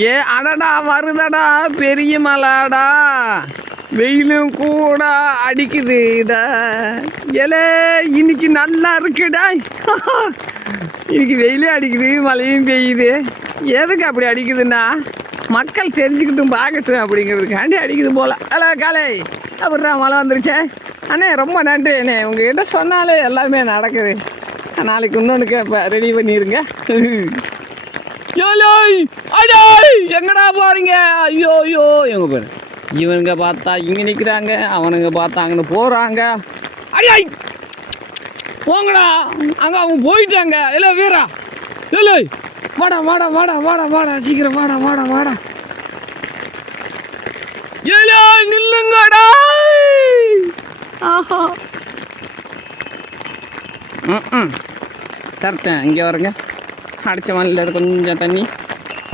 ஏ அடடா வருதடா பெரிய மலாடா, வெயிலும் கூட அடிக்குதுடா. ஏலே இன்னைக்கு நல்லா இருக்குடா. இன்னைக்கு வெயிலும் அடிக்குது மழையும் பெய்யுது. எதுக்கு அப்படி அடிக்குதுன்னா மக்கள் தெரிஞ்சுக்கிட்டும் பார்க்கட்டும் அப்படிங்கிறதுக்காண்டி அடிக்குது போல. ஹலோ காலை அப்படின்னா மழை வந்துருச்சே அண்ணே, ரொம்ப நன்றி அண்ணே. உங்ககிட்ட சொன்னாலே எல்லாமே நடக்குது. நாளைக்கு இன்னொன்று கேட்பேன், ரெடி பண்ணிடுங்க. எங்கடா போறீங்க? ஐயோ ஐயோ எங்க பேர் இவனுங்க பார்த்தா இங்கே நிற்கிறாங்க, அவனுங்க பார்த்தா அங்கே போகிறாங்க. அடியாய் போங்கடா, அங்கே அவன் போயிட்டாங்க. இல்லை வீரா, இல்லை வாடா வாடா வாடா வாடா வாடா, சீக்கிரம் வாடா வாடா வாடா. ஏலே நில்லுங்கடா. ஆஹா சரிட்டேன், இங்கே வருங்க. அடித்த மண்ணில் கொஞ்சம் தண்ணி